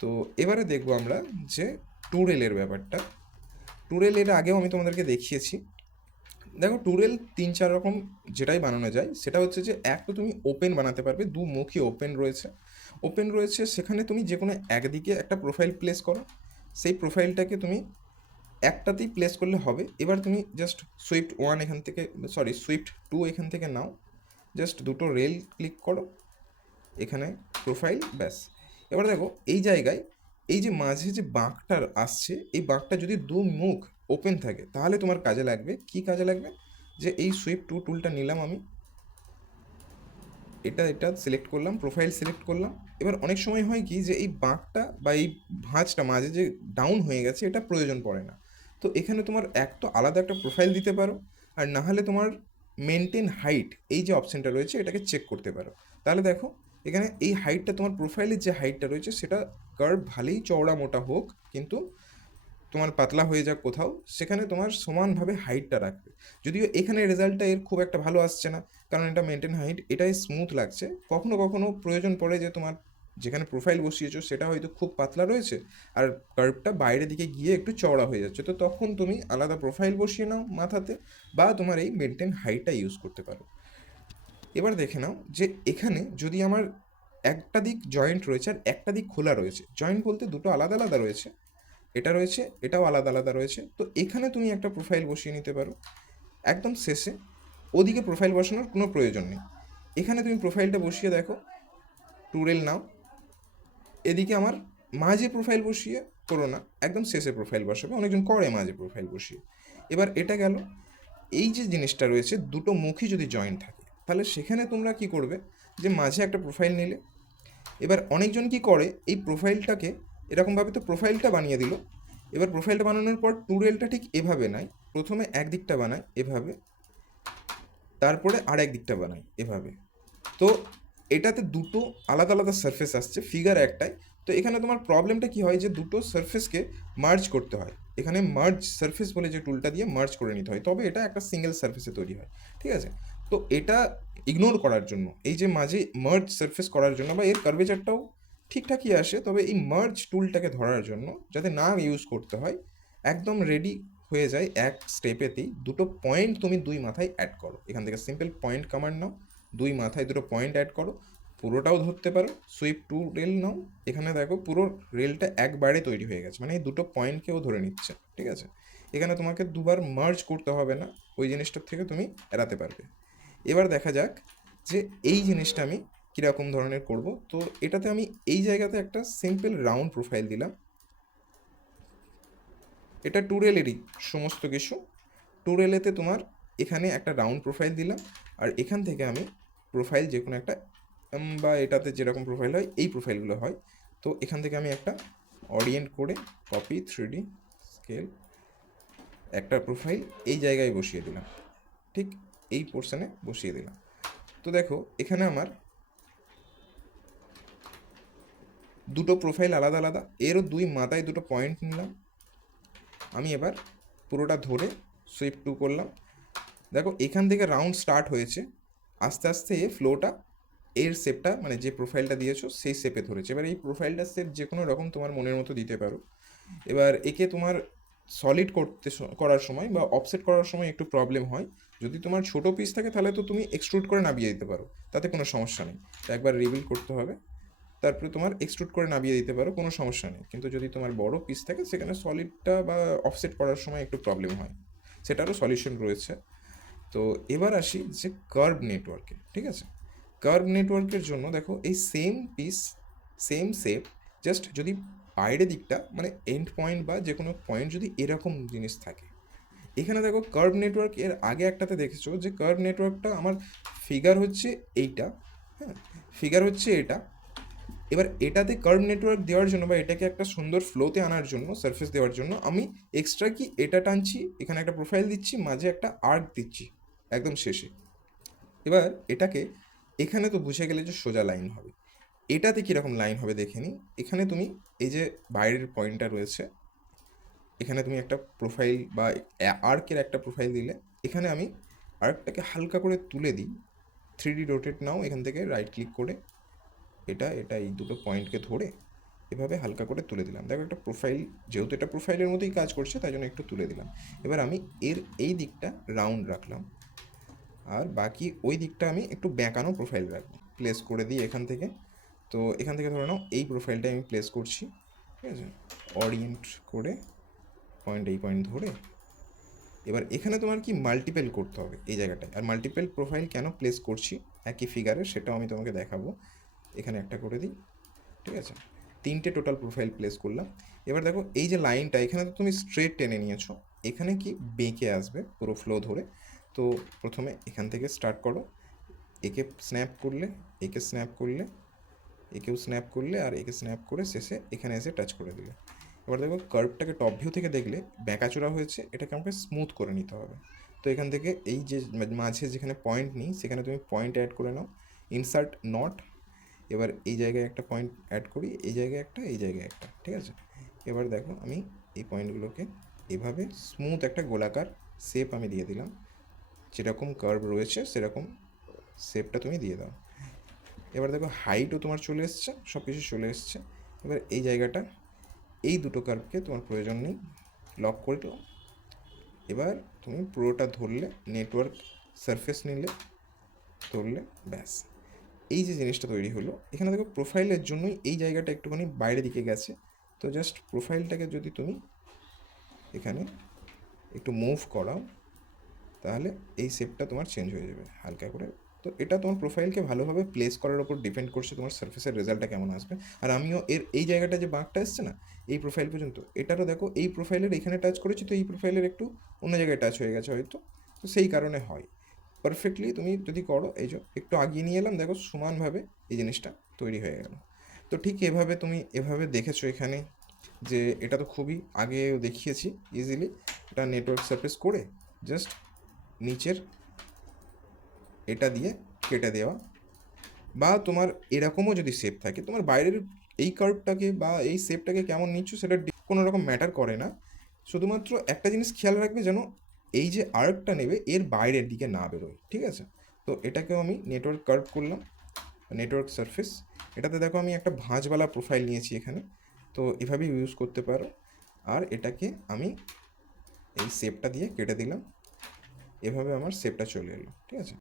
তো এবারে দেখবো আমরা যে টুরেলের ব্যাপারটা। টুরেল এর আগেও আমি তোমাদেরকে দেখিয়েছি। দেখো টুরেল 3-4 রকম যেটাই বানানো যায়, সেটা হচ্ছে যে এক তো তুমি ওপেন বানাতে পারবে, দুমুখী ওপেন রয়েছে সেখানে তুমি যে কোনো একদিকে একটা প্রোফাইল প্লেস করো, সেই প্রোফাইলটাকে তুমি একটাতেই প্লেস করলে হবে। এবার তুমি জাস্ট সুইফট 1 এখান থেকে, সরি সুইফট 2 এখান থেকে নাও, জাস্ট দুটো রেল ক্লিক করো, এখানে প্রোফাইল, ব্যাস। এবার দেখো এই জায়গায় এই যে মাঝে যে বাঁকটা আসছে, এই বাঁকটা যদি দু মুখ ওপেন থাকে তাহলে তোমার কাজে লাগবে। কি কাজে লাগবে? যে এই সুইপ টু টুলটা নিলাম আমি, এটা সিলেক্ট করলাম, প্রোফাইল সিলেক্ট করলাম। এবার অনেক সময় হয় কি যে এই বাঁকটা বা এই ভাঁজটা মাঝে যে ডাউন হয়ে গেছে এটা প্রয়োজন পড়ে না। তো এখানে তোমার এক তো আলাদা একটা প্রোফাইল দিতে পারো, আর না হলে তোমার মেনটেন হাইট এই যে অপশানটা রয়েছে এটাকে চেক করতে পারো। তাহলে দেখো এখানে এই হাইটটা, তোমার প্রোফাইলের যে হাইটটা রয়েছে সেটা কার্ভ ভালোই চওড়া মোটা হোক, কিন্তু তোমার পাতলা হয়ে যাক কোথাও, সেখানে তোমার সমানভাবে হাইটটা রাখবে। যদিও এখানে রেজাল্টটা এর খুব একটা ভালো আসছে না, কারণ এটা মেনটেন হাইট, এটাই স্মুথ লাগছে। কখনো কখনো প্রয়োজন পড়ে যে তোমার যেখানে প্রোফাইল বসিয়েছো সেটা হয়তো খুব পাতলা রয়েছে, আর কার্ভটা বাইরের দিকে গিয়ে একটু চওড়া হয়ে যাচ্ছে, তো তখন তুমি আলাদা প্রোফাইল বসিয়ে নাও মাথাতে, বা তোমার এই মেনটেন হাইটটা ইউজ করতে পারো। এবার দেখে নাও যে এখানে যদি আমার একটা দিক জয়েন্ট রয়েছে আর একটা দিক খোলা রয়েছে, জয়েন্ট বলতে দুটো আলাদা আলাদা রয়েছে, এটা রয়েছে এটাও আলাদা আলাদা রয়েছে, তো এখানে তুমি একটা প্রোফাইল বসিয়ে নিতে পারো একদম শেষে। ওদিকে প্রোফাইল বসানোর কোনো প্রয়োজন নেই, এখানে তুমি প্রোফাইলটা বসিয়ে দেখো, টুরেল নাও, এদিকে আমার মাঝে প্রোফাইল বসিয়ে করো না, একদম শেষে প্রোফাইল বসাবে, অনেকজন করে মাঝে প্রোফাইল বসিয়ে। এবার এটা গেল। এই যে জিনিসটা রয়েছে দুটো মুখই যদি জয়েন্ট থাকে তাহলে সেখানে তোমরা কি করবে, যে মাঝে একটা প্রোফাইল নিলে, এবার অনেকজন কি করে এই প্রোফাইলটাকে এরকমভাবে তো প্রোফাইলটা বানিয়ে দিল, এবার প্রোফাইলটা বানানোর পর টুরেলটা ঠিক এভাবে নাই, প্রথমে একদিকটা বানায় এভাবে, তারপরে আর একদিকটা বানায় এভাবে। তো এটাতে দুটো আলাদা আলাদা সারফেস আসছে ফিগার একটাই। তো এখানে তোমার প্রবলেমটা কি হয় যে দুটো সারফেসকে মার্জ করতে হয়, এখানে মার্জ সারফেস বলে যে টুলটা দিয়ে মার্জ করে নিতে হয়, তবে এটা একটা সিঙ্গেল সারফেসে তৈরি হয়, ঠিক আছে? তো এটা ইগনোর করার জন্য, এই যে মাঝে মার্জ সারফেস করার জন্য বা এর কার্ভেচারটাও ঠিকঠাকই আসে, তবে এই মার্জ টুলটাকে ধরার জন্য যাতে না ইউজ করতে হয়, একদম রেডি হয়ে যায় এক স্টেপেতেই দুটো পয়েন্ট তুমি দুই মাথায় অ্যাড করো, এখান থেকে সিম্পল পয়েন্ট কমান্ড নাও, দুই মাথায় দুটো পয়েন্ট অ্যাড করো, পুরোটাও ধরতে পারো, সুইপ টু রেল নাও, এখানে দেখো পুরো রেলটা একবারে তৈরি হয়ে গেছে, মানে এই দুটো পয়েন্টকেও ধরে নিচ্ছে, ঠিক আছে? এখানে তোমাকে দুবার মার্জ করতে হবে না, ওই জিনিসটার থেকে তুমি এড়াতে পারবে। এবার দেখা যাক যে এই জিনিসটা আমি কীরকম ধরনের করব। তো এটাতে আমি এই জায়গাতে একটা সিম্পল রাউন্ড প্রোফাইল দিলাম, এটা টুরেলেরই সমস্ত কিছু। টুরেলেতে তোমার এখানে একটা রাউন্ড প্রোফাইল দিলাম, আর এখান থেকে আমি প্রোফাইল যে কোনো একটা, বা এটাতে যেরকম প্রোফাইল হয় এই প্রোফাইলগুলো হয়, তো এখান থেকে আমি একটা অরিয়েন্ট করে কপি 3D স্কেল একটা প্রোফাইল এই জায়গায় বসিয়ে দিলাম, ঠিক এই পোর্শনে বসিয়ে দিলাম। তো দেখো এখানে আমার দুটো প্রোফাইল আলাদা আলাদা, এরও দুই মাথায় দুটো পয়েন্ট নিলাম, আমি এবার পুরোটা ধরে সুইপ টু করলাম। দেখো এখান থেকে রাউন্ড স্টার্ট হয়েছে, আস্তে আস্তে ফ্লোটা এর শেপটা মানে যে প্রোফাইলটা দিয়েছো সেই শেপে ধরেছে। এবার এই প্রোফাইলটার শেপ যে কোনো রকম তোমার মনের মতো দিতে পারো। এবার একে তোমার সলিড করার সময় বা অফসেট করার সময় একটু প্রবলেম হয়, যদি তোমার ছোটো পিস থাকে তাহলে তো তুমি এক্সট্রুড করে নামিয়ে দিতে পারো, তাতে কোনো সমস্যা নেই, তো একবার রিভিল করতে হবে, তারপরে তোমার এক্সট্রুড করে নামিয়ে দিতে পারো, কোনো সমস্যা নেই। কিন্তু যদি তোমার বড় পিস থাকে সেখানে সলিডটা বা অফসেট করার সময় একটু প্রবলেম হয়, সেটারও সলিউশন রয়েছে। তো এবার আসি যে কার্ভ নেটওয়ার্কে, ঠিক আছে? কার্ভ নেটওয়ার্কের জন্য দেখো এই same piece same shape, just যদি বাইরের দিকটা মানে এন্ড পয়েন্ট বা যে কোনো পয়েন্ট যদি এরকম জিনিস থাকে, এখানে দেখো কার্ভ নেটওয়ার্ক এর আগে একটাতে দেখেছো যে কার্ভ নেটওয়ার্কটা আমার ফিগার হচ্ছে এইটা, হ্যাঁ, ফিগার হচ্ছে এটা। এবার এটাতে কার্ভ নেটওয়ার্ক দেওয়ার জন্য বা এটাকে একটা সুন্দর ফ্লোতে আনার জন্য, সারফেস দেওয়ার জন্য আমি এক্সট্রা কি এটা টানছি, এখানে একটা প্রোফাইল দিচ্ছি, মাঝে একটা আর্ক দিচ্ছি একদম শেষে। এবার এটাকে এখানে তো বুঝে গেলে যে সোজা লাইন হবে, এটাতে কীরকম লাইন হবে দেখে নিই। এখানে তুমি এই যে বাইরের পয়েন্টটা রয়েছে, এখানে তুমি একটা প্রোফাইল বা আর্কের একটা প্রোফাইল দিলে, এখানে আমি আর্কটাকে হালকা করে তুলে দিই, 3D রোটেট নাও, এখান থেকে রাইট ক্লিক করে এটা এটা এই দুটো পয়েন্টকে ধরে এভাবে হালকা করে তুলে দিলাম। দেখো একটা প্রোফাইল, যেহেতু এটা প্রোফাইলের মতোই কাজ করছে তাই জন্য একটু তুলে দিলাম। এবার আমি এর এই দিকটা রাউন্ড রাখলাম, আর বাকি ওই দিকটা আমি একটু বেঁকানো প্রোফাইল রাখবো। প্লেস করে দিই এখান থেকে। তো এখান থেকে ধরে নাও এই প্রোফাইলটা আমি প্লেস করছি, ঠিক আছে, অরিয়েন্ট করে এই পয়েন্ট ধরে। এবার এখানে তোমার কি মাল্টিপেল করতে হবে এই জায়গাটায়। আর মাল্টিপেল প্রোফাইল কেন প্লেস করছি একই ফিগারে সেটাও আমি তোমাকে দেখাবো। এখানে একটা করে দিই, ঠিক আছে, 3টে টোটাল প্রোফাইল প্লেস করলাম। এবার দেখো এই যে লাইনটা এখানে তো তুমি স্ট্রেট টেনে নিয়েছো, এখানে কি বেঁকে আসবে পুরো ফ্লো ধরে। তো প্রথমে এখান থেকে স্টার্ট করো, একে স্ন্যাপ করলে, একে স্ন্যাপ করলে, একেও স্ন্যাপ করলে, আর একে স্ন্যাপ করে শেষে এখানে এসে টাচ করে দিলে। এবার দেখো কার্ভটাকে টপ ভিউ থেকে দেখলে ব্যাঁকাচোরা হয়েছে, এটাকে আমাকে স্মুথ করে নিতে হবে। তো এখান থেকে এই যে মাঝে যেখানে পয়েন্ট নেই সেখানে তুমি পয়েন্ট অ্যাড করে নাও, ইনসার্ট নট। এবার এই জায়গায় একটা পয়েন্ট অ্যাড করি, এই জায়গায় একটা, এই জায়গায় একটা, ঠিক আছে। এবার দেখো আমি এই পয়েন্টগুলোকে এভাবে স্মুথ একটা গোলাকার শেপ আমি দিয়ে দিলাম, যেরকম কার্ভ রয়েছে সেরকম শেপটা তুমি দিয়ে দাও। এবার দেখো হাইটও তোমার চলে এসছে, সব কিছু চলে এসছে। এবার এই জায়গাটা, এই দুটো কার্ভকে তোমার প্রয়োজন নেই, লক করে দাও। এবার তুমি পুরোটা ধরলে, নেটওয়ার্ক সারফেস নিলে, ধরলে, ব্যাস এই যে জিনিসটা তৈরি হলো। এখানে দেখো প্রোফাইলের জন্যই এই জায়গাটা একটুখানি বাইরে দিকে গেছে। তো জাস্ট প্রোফাইলটাকে যদি তুমি এখানে একটু মুভ করাও তাহলে এই শেপটা তোমার চেঞ্জ হয়ে যাবে হালকা করে। তো এটা তোমার প্রোফাইলকে ভালোভাবে প্লেস করার ওপর ডিপেন্ড করছে তোমার সার্ফেসের রেজাল্টটা কেমন আসবে। আর আমিও এর এই জায়গাটা যে বাঁকটা এসছে না এই প্রোফাইল পর্যন্ত, এটারও দেখো এই প্রোফাইলের এখানে টাচ করেছি, তো এই প্রোফাইলের একটু অন্য জায়গায় টাচ হয়ে গেছে হয়তো, তো সেই কারণে হয়। পারফেক্টলি তুমি যদি করো, এই যে একটু আগিয়ে নিয়ে এলাম, দেখো সমানভাবে এই জিনিসটা তৈরি হয়ে গেল। তো ঠিক এভাবে তুমি এভাবে দেখেছো এখানে যে এটা তো খুবই আগেও দেখিয়েছি ইজিলি। এটা নেটওয়ার্ক সারফেস করে জাস্ট নিচের এটা দিয়ে কেটে দেওয়া, বা তোমার এরকমও যদি শেপ থাকে, তোমার বাইরের এই কার্ভটাকে বা এই শেপটাকে কেমন নিচ্ছ সেটা কোনো রকম ম্যাটার করে না। শুধুমাত্র একটা জিনিস খেয়াল রাখবে যেন এই যে আর্কটা নেবে এর বাইরের দিকে না বেরোয়, ঠিক আছে। তো এটাকেও আমি নেটওয়ার্ক কার্ভ করলাম, নেটওয়ার্ক সারফেস। এটাতে দেখো আমি একটা ভাঁজওয়ালা প্রোফাইল নিয়েছি এখানে, তো এভাবেই ইউজ করতে পারো। আর এটাকে আমি এই শেপটা দিয়ে কেটে দিলাম, এভাবে আমার শেপটা চলে এলো, ঠিক আছে।